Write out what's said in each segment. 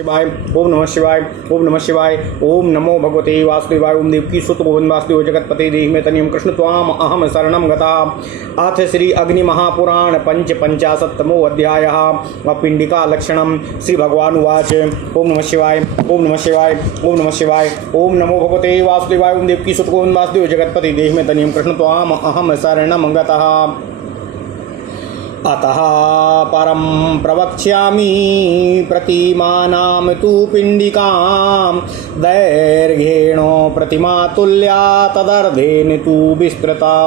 शिवाय ओम नमः शिवाय ओम नमः शिवाय ओम नमो भगवते वासुदेवाय ओम देवकी सुत गोविंद वासुदेव जगतपते देहि में तनियम कृष्ण त्वाम अहम शरणम गता। अथ श्री अग्नि महापुराण पंचाशत्तमो अध्यायः पिंडिका लक्षणम। श्री भगवान उवाच ओम नमः शिवाय ओम नमः शिवाय ओम नमः शिवाय ओम नमो भगवते वासुदेवाय ओम देवकी सुत गोविंद वासुदेव जगतपते देहि में तनियम कृष्ण त्वाम अहम शरणम गतः। अतः परं प्रवक्ष्यामि प्रतिमानां तु पिण्डिकां दैर्घ्येण प्रतिमा तुल्या तदर्धेन तु विस्तृता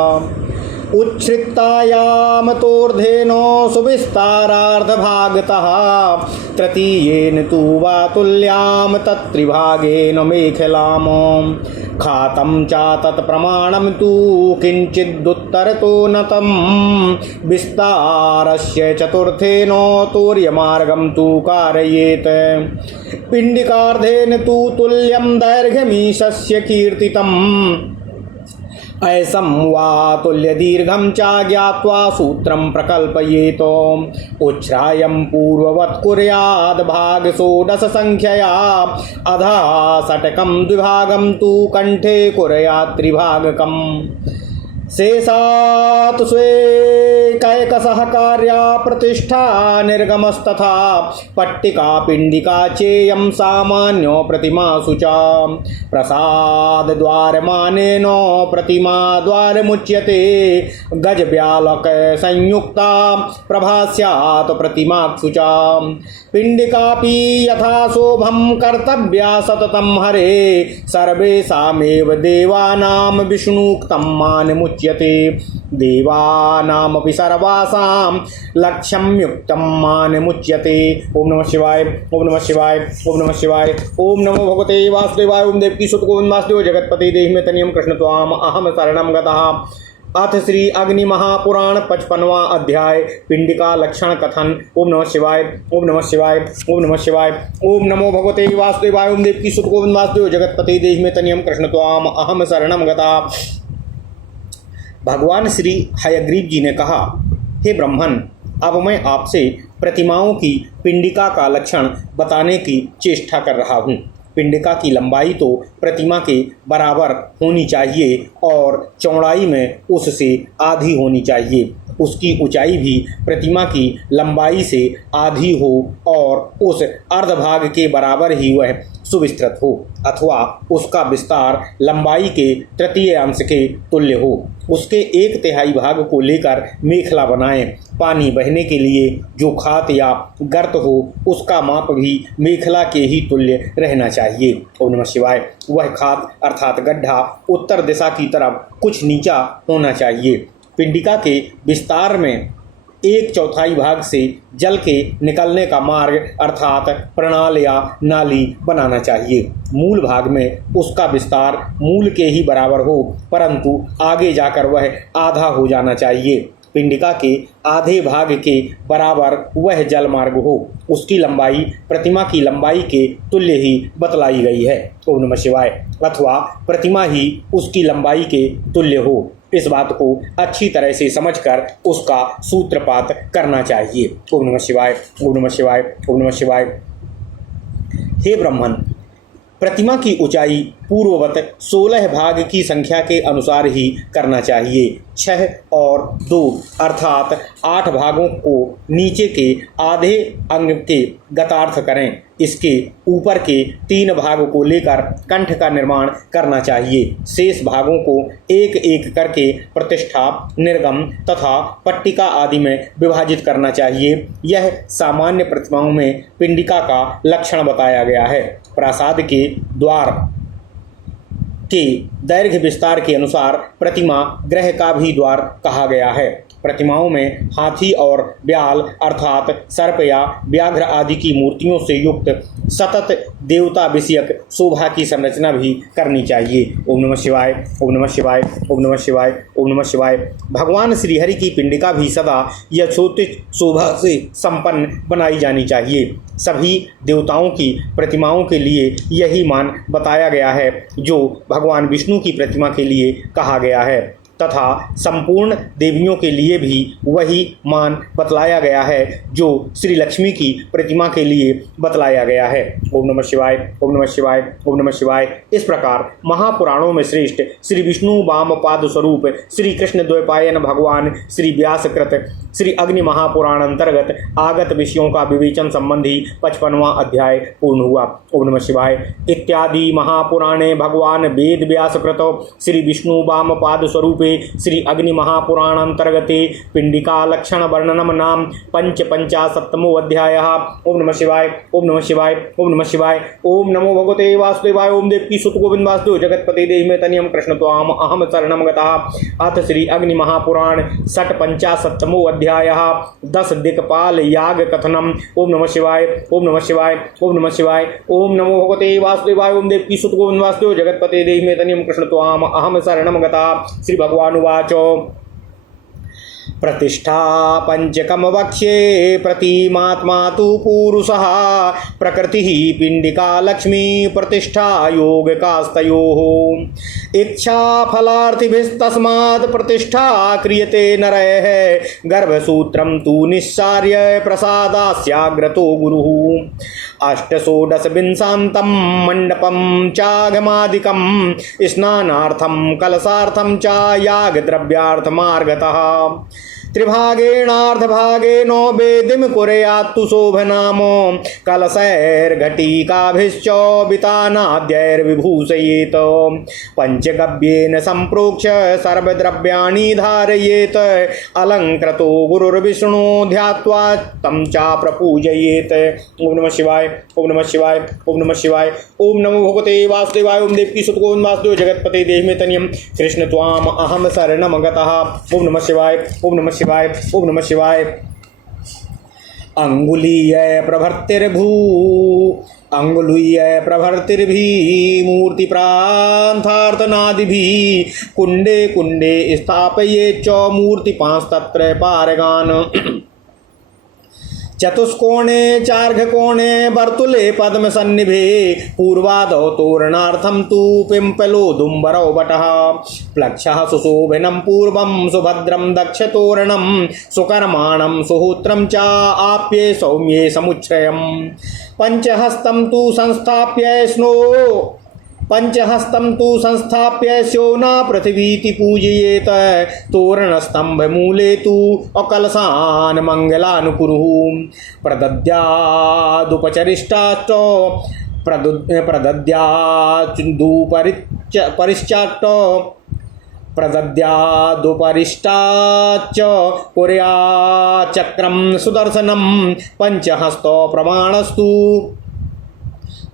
उच्छ्रितायां तोर्धेन सुविस्तारार्धभागतः तृतीयेन तु वा तुल्यां तत्त्रिभागेन मेखलाम् खातं च तत्प्रमाणं तु किञ्चिदुत्तरतो नतं विस्तारस्य चतुर्थेन तौर्यमार्गं तु कारयेत् पिण्डिकार्धेन तु तुल्यं दैर्घ्यमीशस्य कीर्तितम् ऐसं वा तुल्यदीर्घं च ज्ञात्वा सूत्रं प्रकल्पयेत् उच्छ्रायं पूर्ववत् कुर्याद् भाग षोडश संख्यया अधः षट्कं द्विभागं तु कंठे कुर्यात् त्रिभागकम् शेषात् स्वेकैकशः कार्या प्रतिष्ठा निर्गमस्तथा पट्टिका पिण्डिका चेयं सामान्यो प्रतिमासु च प्रसादद्वारमानेन प्रतिमा द्वारमुच्यते गजव्यालक संयुक्ता प्रभा स्यात् प्रतिमाक्षु च पिण्डिकापि यथा शोभं कर्तव्या सततं हरे सर्वेषामेव देवानां विष्णुक्तं मानमुच्यते देवानामपि सर्वासां लक्ष्यं युक्तं मानमुच्यते। ओम नमः शिवाय ओम नमः शिवाय ओम नमः शिवाय ओम नमो भगवते वासुदेवाय ओम देवकी सुत गोविंद वासुदेव जगतपते देहि में तनियम कृष्ण त्वाम अहम शरणम गतः। अथ श्री अग्नि महापुराण 55वां अध्याय पिंडिका लक्षण कथन। ओम नमः शिवाय ओम नमः शिवाय ओम नमः शिवाय ओम नमो भगवते वासुदेवाय ओम देवकी सुत गोविंद वासुदेव जगतपते देहि में तनियम कृष्ण त्वाम अहम शरणम गतः। भगवान श्री हयग्रीव जी ने कहा, हे ब्रह्मन, अब मैं आपसे प्रतिमाओं की पिंडिका का लक्षण बताने की चेष्टा कर रहा हूँ। पिंडिका की लंबाई तो प्रतिमा के बराबर होनी चाहिए और चौड़ाई में उससे आधी होनी चाहिए। उसकी ऊंचाई भी प्रतिमा की लंबाई से आधी हो और उस अर्धभाग के बराबर ही वह सुविस्तृत हो अथवा उसका विस्तार लंबाई के तृतीय अंश के तुल्य हो। उसके 1/3 भाग को लेकर मेखला बनाएं। पानी बहने के लिए जो खात या गर्त हो उसका माप भी मेखला के ही तुल्य रहना चाहिए। ओम नमः शिवाय। वह खात अर्थात गड्ढा उत्तर दिशा की तरफ कुछ नीचा होना चाहिए। पिंडिका के विस्तार में 1/4 भाग से जल के निकलने का मार्ग अर्थात प्रणाल या नाली बनाना चाहिए। मूल भाग में उसका विस्तार मूल के ही बराबर हो, परंतु आगे जाकर वह आधा हो जाना चाहिए। पिंडिका के आधे भाग के बराबर वह जल मार्ग हो। उसकी लंबाई प्रतिमा की लंबाई के तुल्य ही बतलाई गई है। ओम नमः शिवाय। अथवा प्रतिमा ही उसकी लंबाई के तुल्य हो। इस बात को अच्छी तरह से समझकर उसका सूत्रपात करना चाहिए। ओम नमः शिवाय ओम नमः शिवाय ओम नमः शिवाय। हे ब्राह्मण, प्रतिमा की ऊंचाई पूर्ववत 16 भाग की संख्या के अनुसार ही करना चाहिए। 6 और 2 अर्थात 8 भागों को नीचे के आधे अंग के गतार्थ करें। इसके ऊपर के 3 भाग को लेकर कंठ का निर्माण करना चाहिए। शेष भागों को एक एक करके प्रतिष्ठा, निर्गम तथा पट्टिका आदि में विभाजित करना चाहिए। यह सामान्य प्रतिमाओं में पिंडिका का लक्षण बताया गया है। प्रासाद के द्वार के दैर्घ्य विस्तार के अनुसार प्रतिमा गृह का भी द्वार कहा गया है। प्रतिमाओं में हाथी और ब्याल अर्थात सर्प या व्याघ्र आदि की मूर्तियों से युक्त सतत देवता विषयक शोभा की संरचना भी करनी चाहिए। ओम नमः शिवाय ओम नमः शिवाय ओम नमः शिवाय ओम नमः शिवाय। भगवान श्रीहरि की पिंडिका भी सदा यथोचित शोभा से संपन्न बनाई जानी चाहिए। सभी देवताओं की प्रतिमाओं के लिए यही मान बताया गया है जो भगवान विष्णु की प्रतिमा के लिए कहा गया है। तथा संपूर्ण देवियों के लिए भी वही मान बतलाया गया है जो श्री लक्ष्मी की प्रतिमा के लिए बतलाया गया है। ओम नमः शिवाय, ओम नमः शिवाय, ओम नमः शिवाय। इस प्रकार महापुराणों में श्रेष्ठ श्री विष्णु वाम पाद स्वरूप श्री कृष्ण द्वैपायन भगवान श्री व्यासकृत श्री अग्नि महापुराण अंतर्गत आगत विषयों का विवेचन संबंधी 55वां अध्याय पूर्ण हुआ। ओम नमः शिवाय। इत्यादि महापुराणे भगवान वेद व्यासकृत श्री विष्णु वाम पाद स्वरूपे श्री अग्नि महापुराण अंतर्गते पिंडिका लक्षण वर्णनम नाम पंचाशत्तमो अध्याय। ओम नमः शिवाय, ओम नमः शिवाय, ओम नमः शिवाय। ओम नमो भगवते वासुदेवाय। ओम देवकी सुत गोविंद वासुदेव जगतपते देहि में तनियम कृष्ण त्वाम अहम शरणम गतः। अथ श्री अग्नि महापुराण षट पंचाशत्तमो अध्याय 10 दिक्पाल याग कथनम। ओम नमः शिवाय, ओम नमः शिवाय, ओम नमः शिवाय। ओम नमो भगवते वासुदेवाय। ओम देवकी सुत गोविंद वासुदेव जगतपते देहि में तनियम कृष्ण त्वाम अहम शरणम गतः। श्री भगवान उवाच प्रतिष्ठा पंचकम वक्ष्ये प्रतिमात्मा तु पुरुषः प्रकृतिः पिंडिका लक्ष्मी प्रतिष्ठा योगकास्तयोः। इच्छा फलार्थिभिस्तस्मात् प्रतिष्ठा क्रियते नरैः गर्भसूत्रं तु निस्सार्य प्रसादास्याग्रतो गुरुः। अष्टषोडशविंशान्तं मण्डपं चागमादिकं स्नानार्थं कलशार्थं च यागद्रव्यार्थमार्गतः। त्रिभागेणार्धभागेनो वेदिं कुर्यात्तु शोभनामो कलशैर्घटिकाभिश्च वितानाद्यैर्विभूषयेत्। पंचगव्येन सम्प्रोक्ष्य सर्वद्रव्याणि धारयेत्। अलङ्कृतो गुरुर्विष्णु ध्यात्वा तं च प्रपूजयेत्। ओम नमः शिवाय, ओम नमः शिवाय, ओम नमः शिवाय। ओम नमो भगवते वासुदेवाय। ओम देवकी सुत गोविंद वासुदेव जगतपते देहि में तनियम कृष्ण त्वाम अहम शरणम गतः। ओम नमः शिवाय, ओम नमः शिवाय, ओम नमः शिवाय। अंगुलीय प्रभर्तिर्भी मूर्ति प्रांथार्थनादिभिः कुंडे कुंडे स्थापये च मूर्ति पांस्तत्र पारगान। चतुष्कोणे चार्घकोणे वर्तुले पद्म सन्निभे पूर्वादौ तोरणार्थं तु पिंपलोदुम्बरौ वटः। प्लक्षः सुशोभिनं पूर्वं सुभद्रं दक्षतोरणं सुकर्माणं सुहोत्रं च आप्ये सौम्ये समुच्छ्रयम्। पंचहस्तं तु संस्थाप्य स्योना पृथिवीति पूजयेत। तोरणस्तंभमूले तु अकलशान् मंगलानुकुरुः। प्रदद्यादुपरिश्चाट् कुर्याच्चक्रं सुदर्शनं। पंचहस्तो प्रमाणस्तु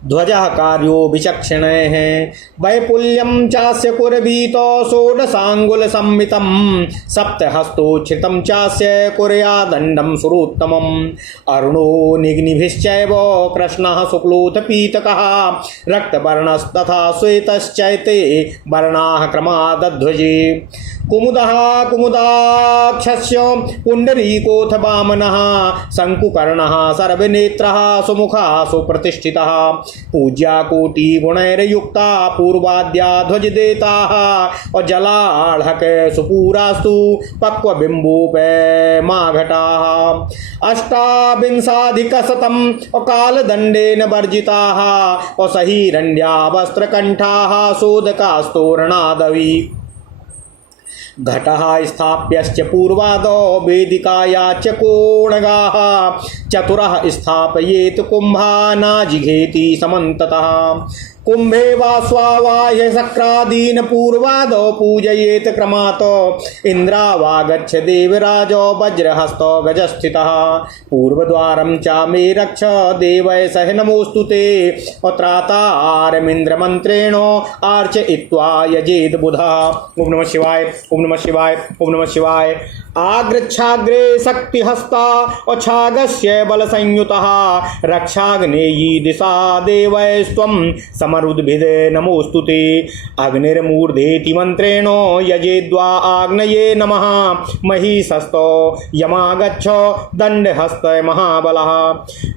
ध्वजः कार्यो विचक्षणैः। वैपुल्यं चास्य कुर्वीतो षोडशाङ्गुल संमितं। सप्तहस्तोच्छ्रितं चास्य कुर्यादण्डं सुरोत्तमम्। अरुणो निग्निभिश्चैव कृष्णः शुक्लोऽथ पीतकः। रक्तवर्णस्तथा श्वेतश्चैते वर्णाः क्रमादध्वजे। कुमुदः कुमुदाक्षस्य पुण्डरीकोऽथ वामनः। शङ्कुकर्णः सर्वनेत्रः सुमुखः सुप्रतिष्ठितः। पूज्या कोटि गुणैर्युक्ता पूर्वाद्या ध्वजदेताः। और जलाढ़क सुपूरास्तु पक्वबिम्बोपैमाघटाः। अष्टाविंशाधिकशतं कालदण्डेन वर्जिताः। और सहिरण्या वस्त्रकण्ठाः शोधकास्तोरणादवि। घटः स्थाप्यश्च पूर्वादौ वेदिकाया च कोणगाः। चतुरः स्थापयेत् कुम्भानाजिघेति समन्ततः। कुंभे वा स्वावाह्य शक्रादीन पूर्वादौ पूजयेत क्रमात्। इंद्रावागच्छ देवराजो वज्रहस्तो गजस्थितः। पूर्वद्वारं च मे रक्ष देवै सह नमोस्तुते। त्रातारमिन्द्रमन्त्रेण अर्चयित्वा यजेत बुधः। ओम नमः शिवाय, ओम नमः शिवाय, ओम नमः शिवाय। आग्रच्छाग्रे शक्तिहस्ता अछागस्य बलसंयुतः रक्षाग्नेयी दिशा देवैस्त्वं समरुद्भिदे नमोस्तुते अग्निर्मूर्धेति मंत्रेण यजेद्वा आग्नये नमः महिषस्तो यमागच्छ दण्डहस्त महाबलः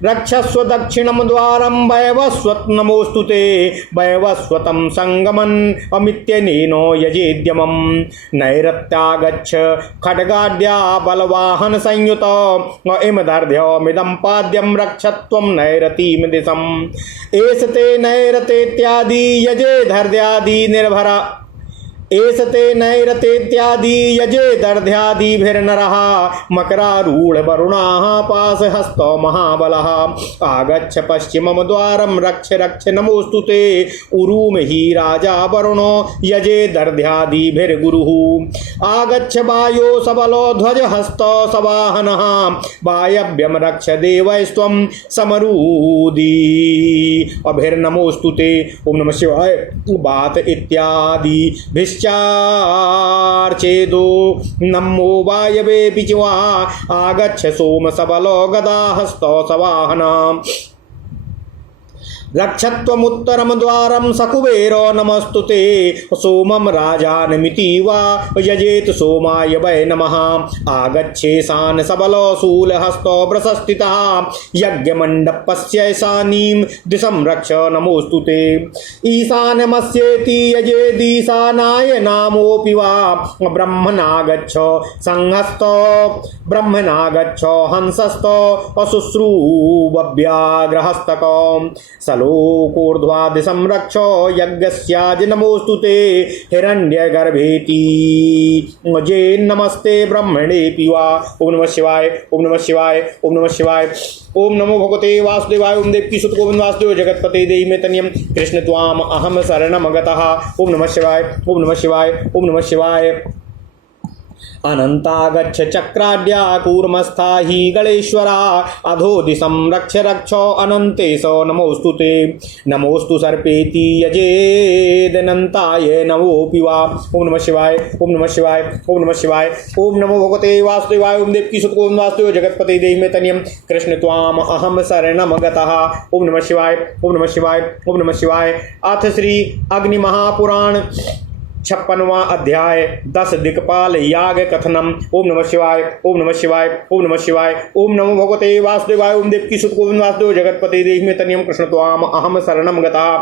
रक्षस्व दक्षिणं द्वारं वैवस्वत् नमोस्तुते वैवस्वतं संगमन् अमित्यनेनो यजेद्यमं नैरत्यागच्छ खड्गाद्या बलवाहन संयुत इमदर्ध्यमिदं पाद्यं रक्षत्वं नैरतीं दिशम् एषते नैरतेत्यादि यजे धर्द्यादि निर्भरा एषते नैरतेत्यादि यजे दर्ध्यादिभिर्नरः मकरारूढ वरुणाः पाशहस्तो महाबलः आगच्छ पश्चिमं द्वारं रक्ष रक्ष नमोस्तुते उरूम हि राजा वरुणो यजे दर्ध्यादिभिर्गुरुः आगच्छ वायो सबलो ध्वजहस्तो सवाहनः वायव्यं रक्ष देवैस्त्वं समरूदी अभिर्नमोस्तुते। ओम नमः शिवाय। बात इत्यादि चेदो नमो वायवे पिचवा आगच्छ सोम सबलो गदाहस्तो सवाहना रक्षत्वमुत्तरं द्वारं सकुबेरो नमस्तुते सोमं राजानमिति वा यजेत सोमाय वै नमः आगच्छेशान सबलो शूलहस्तो प्रशस्तितः यज्ञमण्डपस्यैशानीं दिशं रक्ष नमोस्तुते ईशानमस्येति यजेदीशानाय नामोऽपि वा ब्रह्मणागच्छ संहस्तो ब्रह्मणागच्छ हंसस्तो अशुश्रूवव्याघ्रहस्तकम् लोकोर्ध्वादिशं रक्ष यज्ञस्याज नमोस्तुते हिरण्यगर्भेति जे नमस्ते ब्रह्मणेऽपि वा। ओम नमः शिवाय। ओम नमः शिवाय। ओम नमः शिवाय। ओम नमो भगवते वासुदेवाय। ओम देवकी सुत गोविंद वासुदेव जगतपते देहि मे तनियम कृष्ण त्वाम अहम शरणम गतः। ओम नमः शिवाय। ओम नमः शिवाय। ओम नमः शिवाय। अनंतागच्छ चक्राड्या कूर्मस्था हि गणेश्वरा अधो दिशं रक्ष रक्षो अनंतेश नमोस्तुते नमोस्तु सर्पेति यजेदनंताय नमोऽपि वा। ओम नमः शिवाय। ओम नमः शिवाय। ओम नमः शिवाय। ओम नमो भगवते वासुदेवाय। ओम देवकी सुत गोविंद वासुदेव जगतपते देहि मे तनियम कृष्ण त्वाम अहम शरणम गतः। ओम नमः शिवाय। ओम नमः शिवाय। ओम नमः शिवाय। अथ श्री अग्नि महापुराण 56वां अध्याय 10 दिक्पाल याग कथनम। ओम नमः शिवाय। ओम नमः शिवाय। ओम नमः शिवाय। ओम नमो भगवते वासुदेवाय। ओम देवकी सुत गोविंद वासुदेव जगतपते देहि मे तनियम कृष्ण त्वाम अहम शरणम गतः।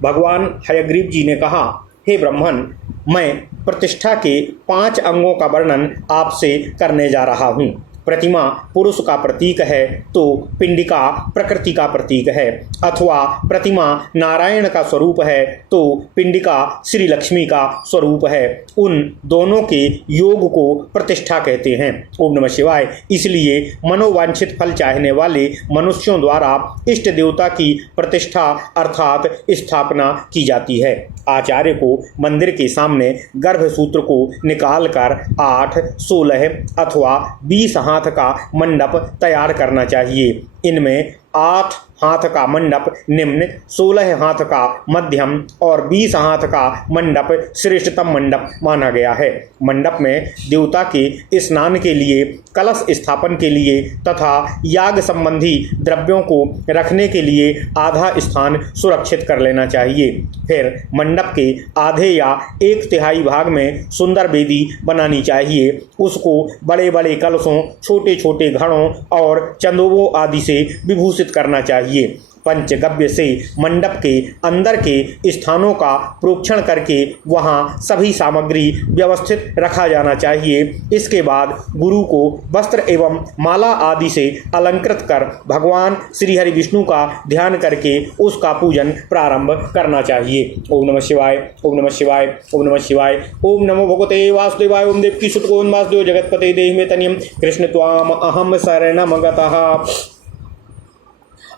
भगवान हयग्रीव जी ने कहा, हे ब्राह्मण, मैं प्रतिष्ठा के 5 अंगों का वर्णन आपसे करने जा रहा हूँ। प्रतिमा पुरुष का प्रतीक है तो पिंडिका प्रकृति का प्रतीक है, अथवा प्रतिमा नारायण का स्वरूप है तो पिंडिका श्री लक्ष्मी का स्वरूप है। उन दोनों के योग को प्रतिष्ठा कहते हैं। ओम नमः शिवाय। इसलिए मनोवांछित फल चाहने वाले मनुष्यों द्वारा इष्ट देवता की प्रतिष्ठा अर्थात स्थापना की जाती है। आचार्य को मंदिर के सामने गर्भसूत्र को निकालकर 8, 16 अथवा 20 हाथ का मंडप तैयार करना चाहिए। इनमें 8 हाथ का मंडप निम्न, 16 हाथ का मध्यम और 20 हाथ का मंडप श्रेष्ठतम मंडप माना गया है। मंडप में देवता के स्नान के लिए, कलश स्थापन के लिए तथा याग संबंधी द्रव्यों को रखने के लिए आधा स्थान सुरक्षित कर लेना चाहिए। फिर मंडप के आधे या 1/3 भाग में सुंदर वेदी बनानी चाहिए। उसको बड़े बड़े कलशों, छोटे छोटे घड़ों और चंदोबों आदि से विभूषित करना चाहिए। पंचगव्य से मंडप के अंदर के स्थानों का प्रोक्षण करके वहां सभी सामग्री व्यवस्थित रखा जाना चाहिए। इसके बाद गुरु को वस्त्र एवं माला आदि से अलंकृत कर भगवान श्री हरि विष्णु का ध्यान करके उसका पूजन प्रारंभ करना चाहिए। ओम नमः शिवाय। ओम नमः शिवाय। ओम नमः शिवाय। ओम नमो भगवते वासुदेवाय। ओम देवकी सुत गोविंद वासुदेव जगतपते देहि मे तनियम कृष्ण त्वाम अहम शरणम गतः।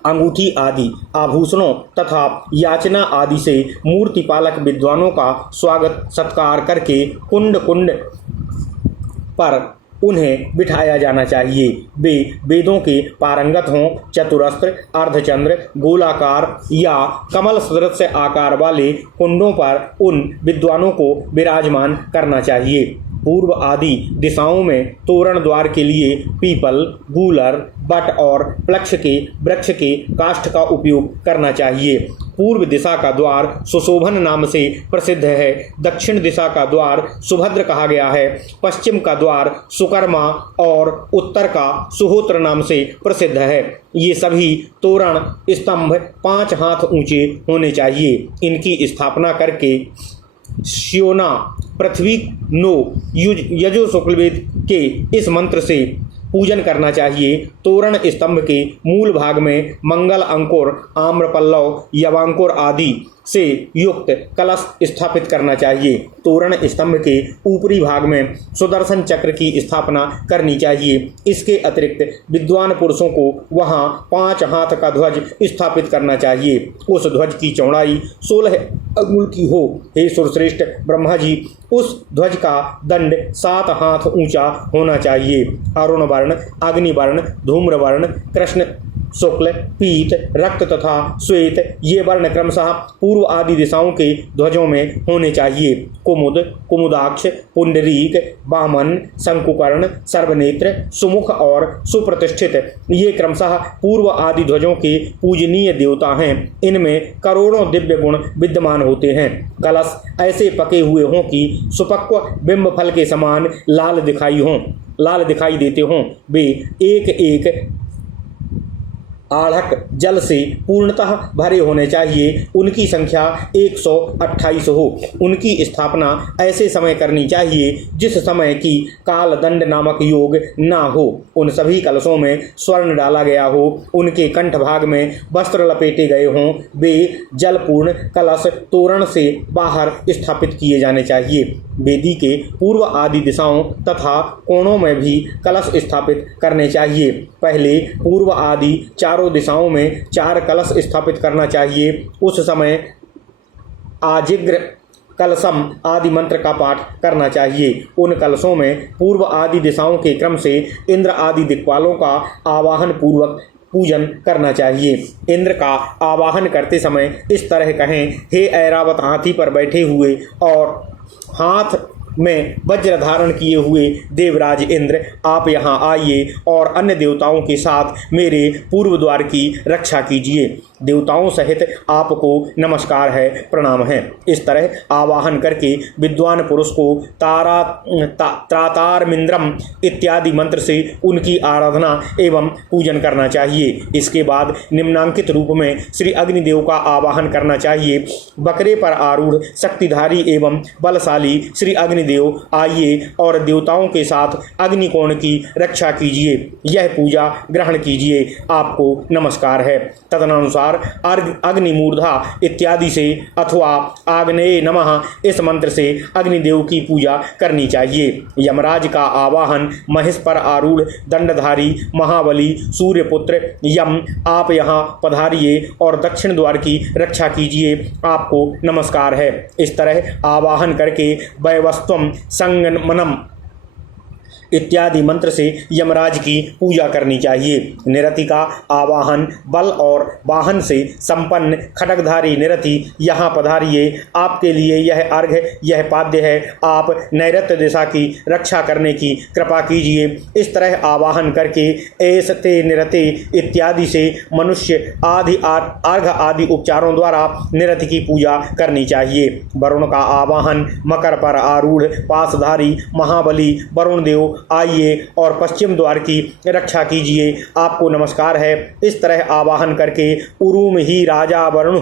अंगूठी आदि आभूषणों तथा याचना आदि से मूर्ति पालक विद्वानों का स्वागत सत्कार करके कुंड पर उन्हें बिठाया जाना चाहिए। वे वेदों के पारंगत हों, चतुरस्त्र, अर्धचंद्र, गोलाकार या कमल सदृश आकार वाले कुंडों पर उन विद्वानों को विराजमान करना चाहिए। पूर्व आदि दिशाओं में तोरण द्वार के लिए पीपल, गूलर, बट और प्लक्ष के वृक्ष के काष्ठ का उपयोग करना चाहिए। पूर्व दिशा का द्वार सुशोभन नाम से प्रसिद्ध है। दक्षिण दिशा का द्वार सुभद्र कहा गया है। पश्चिम का द्वार सुकर्मा और उत्तर का सुहोत्र नाम से प्रसिद्ध है। ये सभी तोरण स्तंभ 5 हाथ ऊंचे होने चाहिए। इनकी स्थापना करके श्योना पृथ्वी नो यजु शुक्लवेद के इस मंत्र से पूजन करना चाहिए। तोरण स्तंभ के मूल भाग में मंगल अंकुर, आम्रपल्लव, यवांकुर आदि से युक्त कलश स्थापित करना चाहिए। तोरण स्तंभ के ऊपरी भाग में सुदर्शन चक्र की स्थापना करनी चाहिए। इसके अतिरिक्त विद्वान पुरुषों को वहां 5 हाथ का ध्वज स्थापित करना चाहिए। उस ध्वज की चौड़ाई 16 अंगुल की हो। हे सुरश्रेष्ठ ब्रह्मा जी, उस ध्वज का दंड 7 हाथ ऊंचा होना चाहिए। अरुण वर्ण, अग्नि वर्ण, धूम्र वर्ण, कृष्ण, शुक्ल, पीत, रक्त तथा श्वेत ये वर्ण क्रमशः पूर्व आदि दिशाओं के ध्वजों में होने चाहिए। कुमुद, कुमुदाक्ष, पुंडरीक, वामन, शंकुकर्ण, सर्वनेत्र, सुमुख और सुप्रतिष्ठित ये क्रमशः पूर्व आदि ध्वजों के पूजनीय देवता हैं। इनमें करोड़ों दिव्य गुण विद्यमान होते हैं। कलश ऐसे पके हुए हों कि सुपक्व बिंब फल के समान लाल दिखाई देते हों। वे एक एक आढ़क जल से पूर्णतः भरे होने चाहिए। उनकी संख्या 128 हो। उनकी स्थापना ऐसे समय करनी चाहिए जिस समय की काल दंड नामक योग ना हो। उन सभी कलशों में स्वर्ण डाला गया हो। उनके कंठ भाग में वस्त्र लपेटे गए हों। वे जलपूर्ण कलश तोरण से बाहर स्थापित किए जाने चाहिए। वेदी के पूर्व आदि दिशाओं तथा कोणों में भी कलश स्थापित करने चाहिए। पहले पूर्व आदि चारों दिशाओं में 4 कलश स्थापित करना चाहिए। उस समय आजिग्र कलशम आदि मंत्र का पाठ करना चाहिए। उन कलशों में पूर्व आदि दिशाओं के क्रम से इंद्र आदि दिक्पालों का आवाहन पूर्वक पूजन करना चाहिए। इंद्र का आवाहन करते समय इस तरह कहें, हे ऐरावत हाथी पर बैठे हुए और हाथ में वज्र धारण किए हुए देवराज इंद्र, आप यहाँ आइए और अन्य देवताओं के साथ मेरे पूर्व द्वार की रक्षा कीजिए। देवताओं सहित आपको नमस्कार है, प्रणाम है। इस तरह आवाहन करके विद्वान पुरुष को त्रातारमिंद्रम इत्यादि मंत्र से उनकी आराधना एवं पूजन करना चाहिए। इसके बाद निम्नांकित रूप में श्री अग्निदेव का आवाहन करना चाहिए। बकरे पर आरूढ़ शक्तिधारी एवं बलशाली श्री अग्निदेव आइए और देवताओं के साथ अग्निकोण की रक्षा कीजिए। यह पूजा ग्रहण कीजिए, आपको नमस्कार है। तदनुसार अग्निमूर्धा इत्यादि से अथवा आग्नेय नमः इस मंत्र से अग्निदेव की पूजा करनी चाहिए। यमराज का आवाहन महेश पर आरूढ़ दंडधारी महाबली सूर्यपुत्र यम, आप यहाँ पधारिए और दक्षिण द्वार की रक्षा कीजिए, आपको नमस्कार है। इस तरह आवाहन करके वैवस्वम संगमनम इत्यादि मंत्र से यमराज की पूजा करनी चाहिए। निरति का आवाहन बल और वाहन से संपन्न खड्गधारी निरति, यहाँ पधारिए, आपके लिए यह अर्घ्य यह पाद्य है, आप नैऋत्य दिशा की रक्षा करने की कृपा कीजिए। इस तरह आवाहन करके ऐसते निरते इत्यादि से मनुष्य आदि अर्घ्य आदि उपचारों द्वारा निरति की पूजा करनी चाहिए। वरुण का आवाहन मकर पर आरूढ़ पासधारी महाबली वरुण देव आइए और पश्चिम द्वार की रक्षा कीजिए, आपको नमस्कार है। इस तरह आवाहन करके उरुम ही राजा वरुण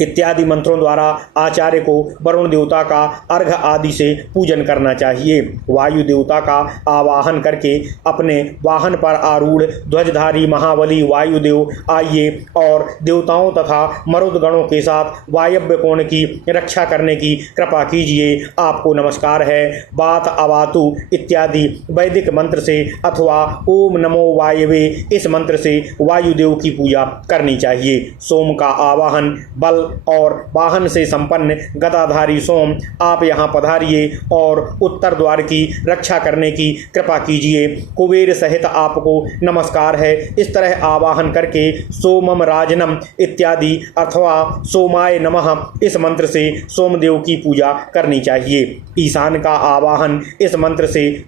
इत्यादि मंत्रों द्वारा आचार्य को वरुण देवता का अर्घ आदि से पूजन करना चाहिए। वायु देवता का आवाहन करके अपने वाहन पर आरूढ़ ध्वजधारी महाबली वायुदेव आइए और देवताओं तथा मरुदगणों के साथ वायव्य कोण की रक्षा करने की कृपा कीजिए, आपको नमस्कार है। बात अवातु इत्यादि वैदिक मंत्र से अथवा ओम नमो वायवे इस मंत्र से वायुदेव की पूजा करनी चाहिए। सोम का आवाहन बल और वाहन से संपन्न गदाधारी सोम, आप यहाँ पधारिए और उत्तर द्वार की रक्षा करने की कृपा कीजिए। कुबेर सहित आपको नमस्कार है। इस तरह आवाहन करके सोमम राजनम इत्यादि अथवा सोमाय नमः इस मंत्र से सोमदेव की पूजा करनी चाहिए। ईशान का आवाहन इस मंत्र से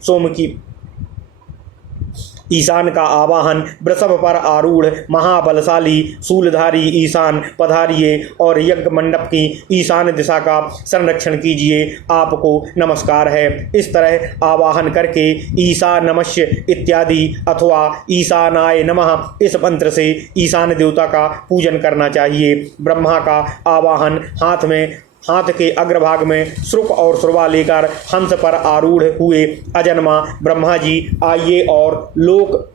ईशान का आवाहन वृषभ पर आरूढ़ महाबलशाली शूलधारी ईशान पधारिए और यज्ञ मंडप की ईशान दिशा का संरक्षण कीजिए। आपको नमस्कार है। इस तरह आवाहन करके ईशा नमस्य इत्यादि अथवा ईशानाय नमः इस मंत्र से ईशान देवता का पूजन करना चाहिए। ब्रह्मा का आवाहन हाथ के अग्रभाग में श्रुक और श्रुवा लेकर हंस पर आरूढ़ हुए अजन्मा ब्रह्मा जी आइए और लोक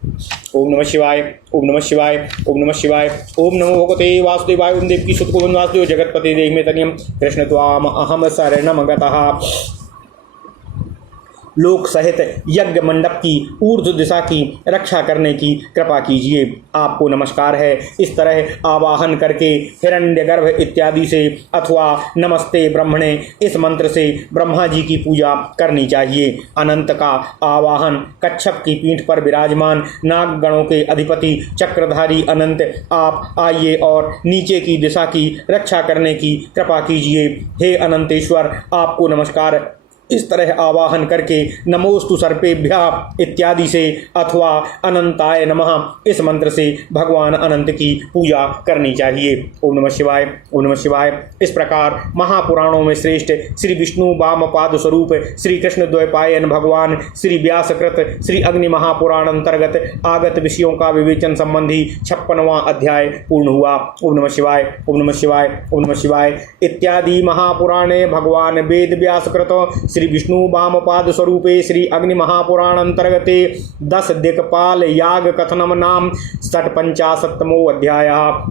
ओम नमः शिवाय, ओम नमः शिवाय, ओम नमः शिवाय, ओम नमो भगवते वासुदेवाय। ओम देवकी सुत गोविंद वासुदेव जगतपते देहि मे तनियम कृष्ण त्वाम अहम शरणम गतः। लोक सहित यज्ञ मंडप की ऊर्ध्व दिशा की रक्षा करने की कृपा कीजिए। आपको नमस्कार है। इस तरह आवाहन करके हिरण्यगर्भ इत्यादि से अथवा नमस्ते ब्रह्मणे इस मंत्र से ब्रह्मा जी की पूजा करनी चाहिए। अनंत का आवाहन कच्छप की पीठ पर विराजमान नागगणों के अधिपति चक्रधारी अनंत, आप आइए और नीचे की दिशा की रक्षा करने की कृपा कीजिए। हे अनंतेश्वर, आपको नमस्कार। इस तरह आवाहन करके नमोस्तु सर्पेभ्यः इत्यादि से अथवा अनंताय नमः इस मंत्र से भगवान अनंत की पूजा करनी चाहिए। ओम नमः शिवाय, ओम नमः शिवाय। इस प्रकार महापुराणों में श्रेष्ठ श्री विष्णु वामपाद स्वरूप श्री कृष्ण द्वैपायन भगवान श्री व्यासकृत श्री अग्नि महापुराण अंतर्गत आगत विषयों का विवेचन संबंधी 56वां अध्याय पूर्ण हुआ। ओम नमः शिवाय, ओम नमः शिवाय, ओम नमः शिवाय। इत्यादि महापुराणे भगवान वेद व्यासकृत श्री विष्णु वामपाद स्वरूपे श्री अग्नि महापुराण अंतर्गते 10 दिक्पाल याग कथनम नाम 55तमो अध्याय।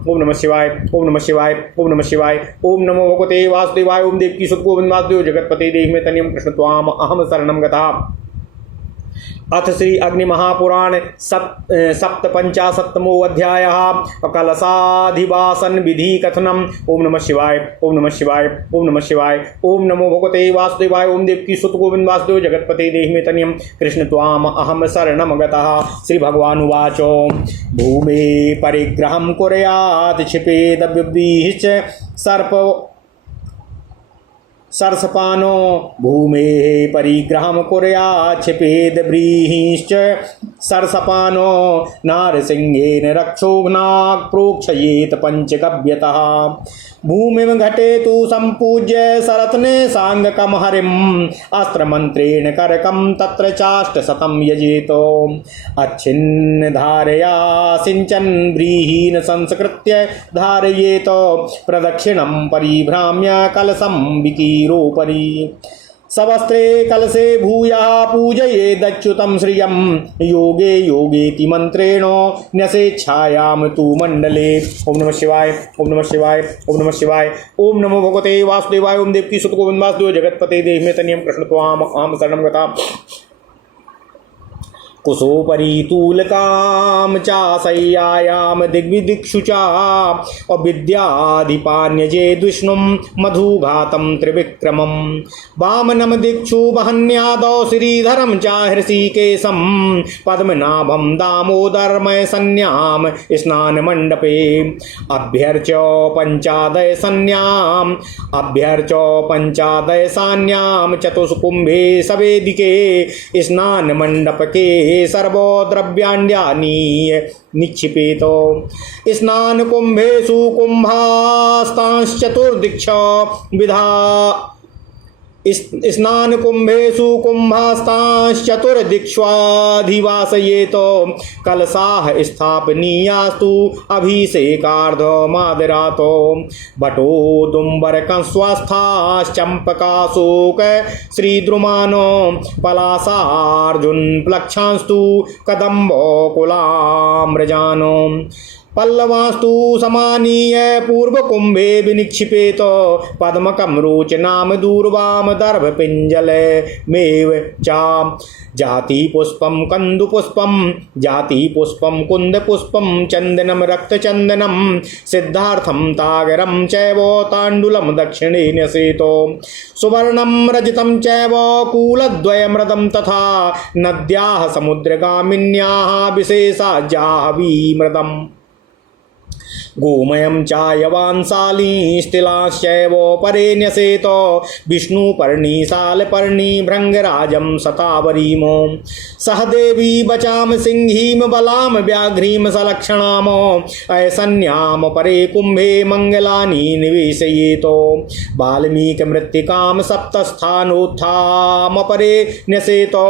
ओम नमः शिवाय, ओम नमः शिवाय, ओम नमः शिवाय। ओम नमो भगवते वासुदेवाय। ओम देवकी सुत गोविंद वासुदेव जगतपते देहि मे तनियम कृष्ण त्वाम अहम शरणम गतः। अथ श्री अग्नि महापुराण 57तमो अध्याय कलशाधिवासन विधि कथनम। ओम नमः शिवाय, ओम नमः शिवाय, ओम नमः शिवाय। ओम नमो भगवते वासुदेवाय। ओम देवकी सुत गोविंद वासुदेव जगतपते देहि मे तनियम कृष्ण त्वाम अहम शरणम गतः। श्री भगवान उवाच भूमे परिग्रहं कुर्यात् क्षिपेदव्यभिश्च सरसपानो भूमेः परिग्रहं कुर्यात् क्षिपेद व्रीहिश्च सरसपानो नारसिंहेन रक्षोघ्नाक् प्रोक्षयेत पंचगव्यतः। भूमिं घटेतु सम्पूज्य सरत्ने सांगकं हरिम् अस्त्रमन्त्रेण करकं तत्र चाष्टशतं यजेतो। अच्छिन्न धारया सिञ्चन् व्रीहीन् संस्कृत्य धारयेतो प्रदक्षिणं परिभ्राम्य कलशं विकीरोपरि। सवस्त्रे कलशे भूयः पूजयेदच्युतं श्रियं योगे योगेति मंत्रेण न्यसेच्छायां तु मंडले। ओम नमः शिवाय, ओम नमः शिवाय, ओम नमः शिवाय। ओम नमो भगवते वासुदेवाय। ओम देवकी सुत गोविंद वासुदेव जगतपते देहि मे तनियम कृष्ण त्वाम अहम शरणं गतः। कुशोपरि तूलकां चाशय्यायां दिग्विदिक्षु च अविद्याधिपान्यजेद् विष्णुं मधुघातं त्रिविक्रमं। वामनं दिक्षु वहन्यादौ श्रीधरं च हृषीकेशं पद्मनाभं दामोदरमय सन्यां स्नानमण्डपे। अभ्यर्च पंचादयसान्यां चतुष्कुम्भे सवेदिके स्नानमण्डपके सर्वद्रव्याण्ड्यानि निक्षिपेतो। स्नानकुम्भेषु कुम्भास्तांश्चतुर्दिक्ष विधा स्नानकुम्भेषु कुम्भास्तांश्चतुर्दिक्ष्वाधिवासयेतो। कलशाः स्थापनीयास्तु अभिषेकार्धमादरातो। बटोदुम्बरकंस्वस्थाश्चम्पकाशोक श्रीद्रुमानो पलाशार्जुनप्लक्षांस्तु कदम्बकुलाम्रजानो। पल्लवास्तु समानीय पूर्वकुम्भे विनिक्षिपेत पद्मकं रोचनाम दूर्वाम दर्भपिञ्जले मेव चाम जाति पुष्पम कंदुपुष्पम जाति पुष्पम कुंदपुष्पम चंदनम रक्तचंदनम सिद्धार्थम तागरम चैव तांडुलम दक्षिणे न्यसेतो सुवर्णम रजतम चैव कूलद्वयमृदम तथा नद्याः समुद्रगामिन्याः विशेषाज्याः विमृदम् गोमयं चायवांसाली स्थिलाश्चैव परे न्यसेतो विष्णुपर्णी शालपर्णी भृंगराजं सतावरीमो सहदेवी बचाम सिंहीम बलाम व्याघ्रीम सलक्षणाम ऐसन्याम परे कुंभे मंगलानि निवेशयेतो वाल्मीकिमृत्तिकां सप्तस्थानोत्थाम परे न्यसेतो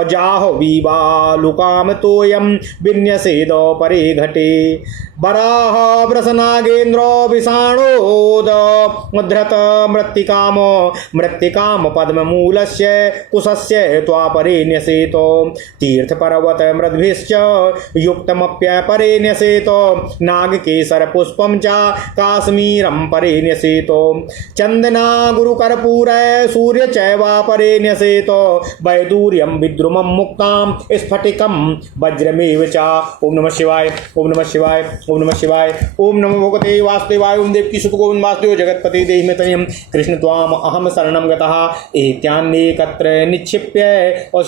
अजाहो विबालुकाम तोयं विन्यसेदो परे घटे वराह व्रसनागेन्द्रो विषाणोद मुद्रत मृत्तिकाम पद्ममूलस्य कुशस्य त्वापरे न्यसेतो तीर्थपर्वत मृद्भिश्च युक्तमप्यपरे न्यसेतो नागकेसर पुष्पं च काश्मीरं परे न्यसेतो चन्दना गुरुकर्पूर सूर्य चैवापरे न्यसेतो वैदूर्यं विद्रुमं मुक्तां स्फटिकं वज्रमेव च। ओम नमः शिवाय ओम नमः शिवाय ओम नमः शिवाय ओम नमो भगवते वासुदेवाय ओम देवकी सुत गोविंद वासुदेव जगतपते देहि मे तनियम कृष्ण त्वाम अहम शरणं गतः एत्यान्नेकत्र निक्षिप्य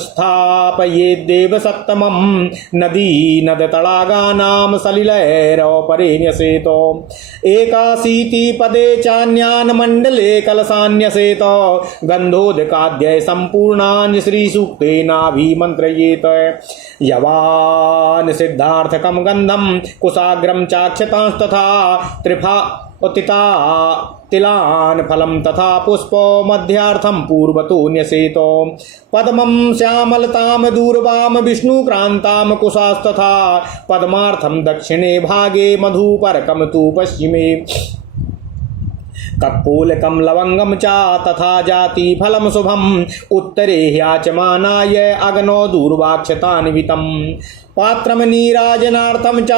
स्थापयेद्देव सत्तमं नदी नद तडागानां सलिलैरपरे न्यसेतो एकाशीति पदे चान्यान् मण्डले कलशान्यसेतो गन्धोदकाद्य सम्पूर्णान् श्रीसूक्तेनाभिमन्त्रयेत यवान् सिद्धार्थकं गन्धं कुशाग्रं चाक्षतांस्तथा त्रिफा उत्थिता तिलान फलं तथा पुष्पो मध्यार्थं पूर्वतो न्यसेतो पद्मं श्यामलतां दूर्वां विष्णुक्रान्तां कुशास्तथा पद्मार्थं दक्षिणे भागे मधुपर्कं तु पश्चिमे कप्पोलकं लवंगम च तथा जाति फलम शुभम उत्तरे ह्याचमानाय अग्नो दूर्वाक्षतान्वितम् पात्रम नीराजनार्थं च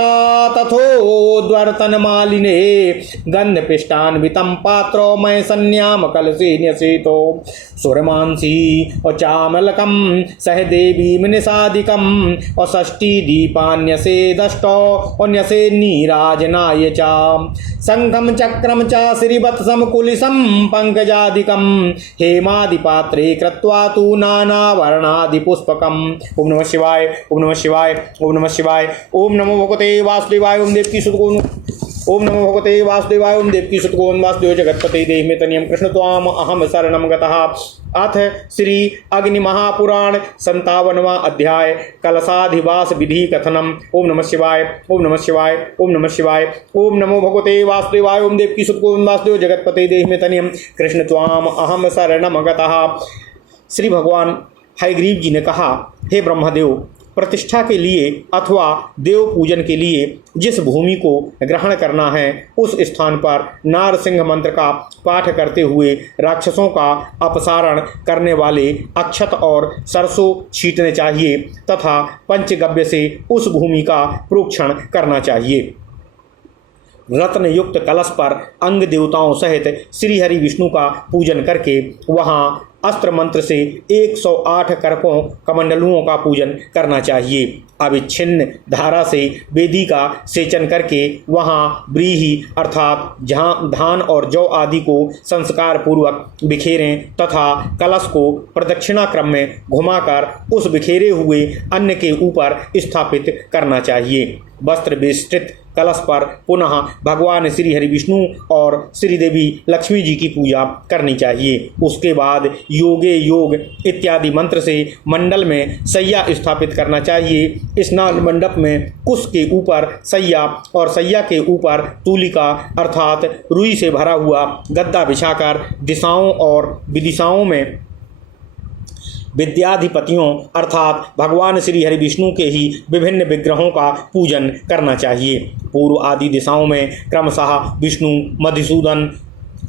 तथोद्वर्तनमालिने गन्धपिष्टान्वितं पात्रो मय सन्याम कलशे न्यसेतो सुरमांसी चामलकं सहदेवीं निषादिकं षष्ठीदीपान्यसेदष्टो न्यसे नीराजनाय च शङ्खं चक्रं च श्रीवत्सं कुलिशं पङ्कजादिकं हेमादिपात्रे कृत्वा तु नानावर्णादिपुष्पकम्। ओम नमः शिवाय ओम नमः शिवाय ओम नमः शिवाय ओम नमो भगवते वासुदेवाय ओम देवकी सुत गोविंद ओम नमो भगवते वासुदेवाय ओम देवकी सुत गोविंद वासुदेव जगतपते देहि मे तनियम कृष्ण त्वाम अहम शरणं गतः। अथ श्री अग्नि महापुराण 57वां अध्याय कलशाधिवास विधि कथनम। ओम नमः शिवाय ओम नमः शिवाय ओम नमः शिवाय ओम नमो भगवते वासुदेवाय ओम देवकी सुत गोविंद वासुदेव जगतपते देहि मे तनियम कृष्ण त्वाम अहम शरणं गतः। श्री भगवान हयग्रीव जी ने कहा, हे ब्रह्मदेव, प्रतिष्ठा के लिए अथवा देव पूजन के लिए जिस भूमि को ग्रहण करना है उस स्थान पर नारसिंह मंत्र का पाठ करते हुए राक्षसों का अपसारण करने वाले अक्षत और सरसों छींटने चाहिए तथा पंचगव्य से उस भूमि का प्रोक्षण करना चाहिए। रत्न युक्त कलश पर अंग देवताओं सहित श्री हरि विष्णु का पूजन करके वहाँ अस्त्र मंत्र से 108 करकों कमंडलुओं का पूजन करना चाहिए। अविच्छिन्न धारा से वेदी का सेचन करके वहाँ व्रीहि अर्थात धान और जौ आदि को संस्कार पूर्वक बिखेरें तथा कलश को प्रदक्षिणा क्रम में घुमाकर उस बिखेरे हुए अन्न के ऊपर स्थापित करना चाहिए। वस्त्र विस्तृत कलश पर पुनः भगवान श्री हरि विष्णु और श्री देवी लक्ष्मी जी की पूजा करनी चाहिए। उसके बाद योगे योग इत्यादि मंत्र से मंडल में सैया स्थापित करना चाहिए। स्नान मंडप में कुश के ऊपर सैया और सैया के ऊपर तूलिका अर्थात रुई से भरा हुआ गद्दा बिछाकर दिशाओं और विदिशाओं में विद्याधिपतियों अर्थात भगवान श्री हरि विष्णु के ही विभिन्न विग्रहों का पूजन करना चाहिए। पूर्व आदि दिशाओं में क्रमशः विष्णु, मधुसूदन,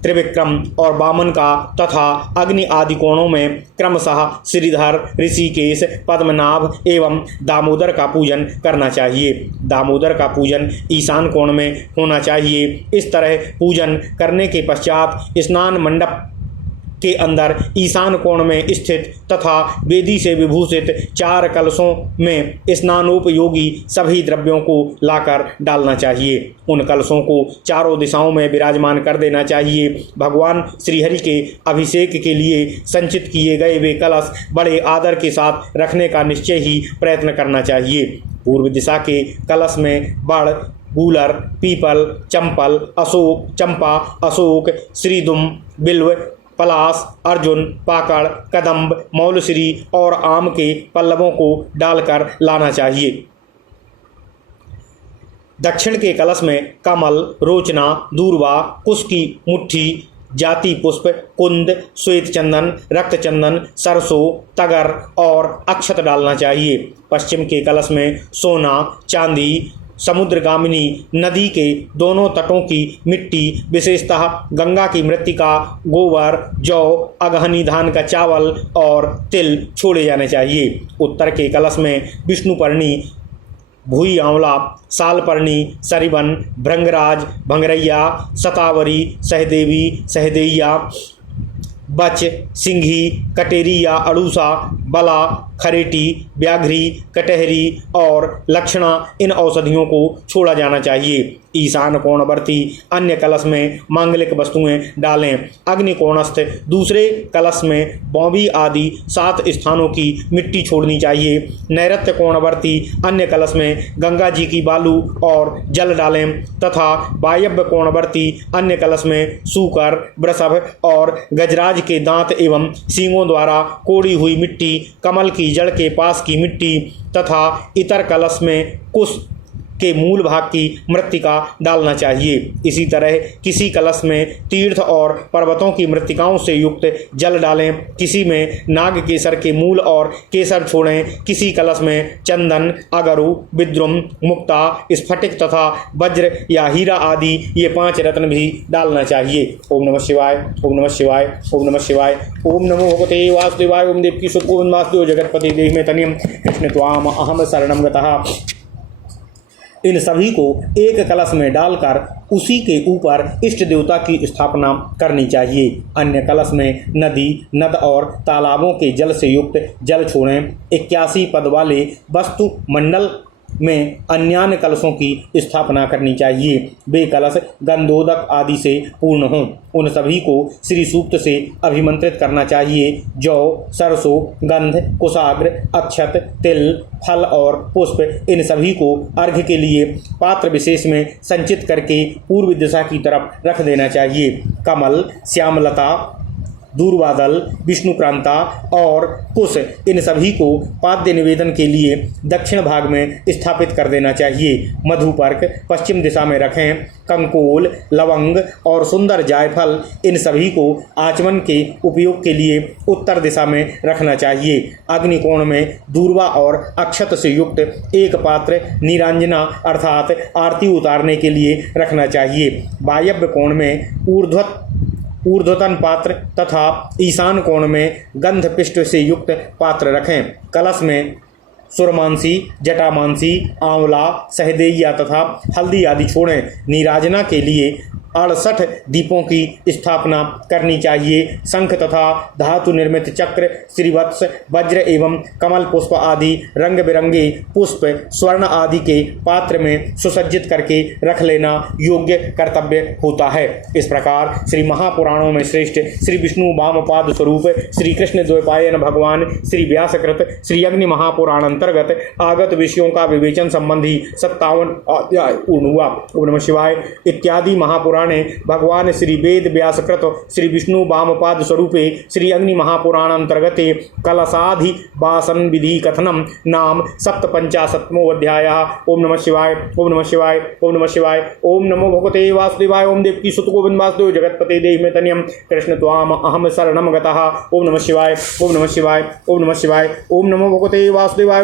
त्रिविक्रम और वामन का तथा अग्नि आदि कोणों में क्रमशः श्रीधर, ऋषिकेश, पद्मनाभ एवं दामोदर का पूजन करना चाहिए। दामोदर का पूजन ईशान कोण में होना चाहिए। इस तरह पूजन करने के पश्चात स्नान मंडप के अंदर ईशान कोण में स्थित तथा वेदी से विभूषित 4 कलशों में स्नानोपयोगी सभी द्रव्यों को लाकर डालना चाहिए। उन कलशों को चारों दिशाओं में विराजमान कर देना चाहिए। भगवान श्रीहरि के अभिषेक के लिए संचित किए गए वे कलश बड़े आदर के साथ रखने का निश्चय ही प्रयत्न करना चाहिए। पूर्व दिशा के कलश में बड़, गूलर, पीपल, चंपा, अशोक, श्रीदुम, बिल्व, पलाश, अर्जुन, पाकड़, कदम्ब, मौलश्री और आम के पल्लवों को डालकर लाना चाहिए। दक्षिण के कलश में कमल, रोचना, दूर्वा, कुश की मुट्ठी, जाति पुष्प, कुंद, श्वेत चंदन, रक्त चंदन, सरसों, तगर और अक्षत डालना चाहिए। पश्चिम के कलश में सोना, चांदी, समुद्रगामिनी नदी के दोनों तटों की मिट्टी, विशेषतः गंगा की मृत्तिका, गोबर, जौ, अगहनी धान का चावल और तिल छोड़े जाने चाहिए। उत्तर के कलश में विष्णुपर्णी, भूई आंवला, सालपर्णी, सरिवन, भृंगराज, भंगरैया, सतावरी, सहदेवी, सहदैया, बच, सिंघी, कटेरी या अड़ूसा, बला, खरेटी, व्याघ्री, कटहरी और लक्षणा इन औषधियों को छोड़ा जाना चाहिए। ईशान कोणवर्ती अन्य कलश में मांगलिक वस्तुएं डालें। अग्नि कोणस्थ दूसरे कलश में बौबी आदि 7 स्थानों की मिट्टी छोड़नी चाहिए। नैऋत्य कोणवर्ती अन्य कलश में गंगा जी की बालू और जल डालें तथा वायव्य कोणवर्ती अन्य कलश में सूकर, वृषभ और गजराज के दांत एवं सींगों द्वारा कोड़ी हुई मिट्टी, कमल की जड़ के पास की मिट्टी तथा इतर कलश में कुश के मूल भाग की मृत्तिका डालना चाहिए। इसी तरह किसी कलश में तीर्थ और पर्वतों की मृत्तिकाओं से युक्त जल डालें। किसी में नाग केसर के मूल और केसर छोड़ें। किसी कलश में चंदन, अगरु, विद्रुम, मुक्ता, स्फटिक तथा वज्र या हीरा आदि ये 5 रत्न भी डालना चाहिए। ओम नमः शिवाय, ओम नमः शिवाय, ओम नमः शिवाय, ओम नमो भगवते वासुदेवाय, ओम देवकी सुत गोविंद वासुदेव जगतपति देहि में तनियम कृष्ण त्वाम अहम शरणम गतः। इन सभी को एक कलश में डालकर उसी के ऊपर इष्ट देवता की स्थापना करनी चाहिए। अन्य कलश में नदी, नद और तालाबों के जल से युक्त जल छोड़ें। 81 पद वाले वस्तु मंडल में अन्यान्य कलशों की स्थापना करनी चाहिए। वे कलश गंधोदक आदि से पूर्ण हों। उन सभी को श्री सूक्त से अभिमंत्रित करना चाहिए। जौ, सरसों, गंध, कुशाग्र, अक्षत, तिल, फल और पुष्प इन सभी को अर्घ्य के लिए पात्र विशेष में संचित करके पूर्व दिशा की तरफ रख देना चाहिए। कमल, श्यामलता, दूर्वादल, विष्णुक्रांता और कुश इन सभी को पाद्य निवेदन के लिए दक्षिण भाग में स्थापित कर देना चाहिए। मधुपर्क पश्चिम दिशा में रखें। कंकोल, लवंग और सुंदर जायफल इन सभी को आचमन के उपयोग के लिए उत्तर दिशा में रखना चाहिए। अग्निकोण में दूर्वा और अक्षत से युक्त एक पात्र नीरांजना अर्थात आरती उतारने के लिए रखना चाहिए। वायव्य कोण में ऊर्ध्वतन पात्र तथा ईशान कोण में गंध पिष्ट से युक्त पात्र रखें। कलश में सुरमांसी, जटामांसी, आंवला, सहदेइया तथा हल्दी आदि छोड़ें। नीराजना के लिए 68 दीपों की स्थापना करनी चाहिए। शंख तथा धातु निर्मित चक्र, श्रीवत्स, वज्र एवं कमल पुष्प आदि रंग बिरंगे पुष्प स्वर्ण आदि के पात्र में सुसज्जित करके रख लेना योग्य कर्तव्य होता है। इस प्रकार श्री महापुराणों में श्रेष्ठ श्री विष्णु वामपाद स्वरूप श्री कृष्ण द्वैपायन भगवान श्री व्यासकृत श्री अग्नि महापुराण अंतर्गत आगत विषयों का विवेचन संबंधी 57 अध्याय पूर्ण हुआ। ओम नमः शिवाय इत्यादि महापुराण भगवान श्री वेद व्यासकृत श्री विष्णु वामपाद स्वरूपे श्री अग्नि महापुराण अंतर्गते कलशाधि वासन विधि कथनम नाम 57वां अध्याय। ओम नमः शिवाय, ओम नमः शिवाय, ओम नमः शिवाय, ओम नमो भगवते वासुदेवाय, ओम देवकी सुत गोविंद वासुदेव जगतपते देहि में तनियम कृष्ण त्वाम अहम शरणम गतः। ओम नमः शिवाय, ओम नमः शिवाय, ओम नमः शिवाय, ओम नमो भगवते वासुदेवाय।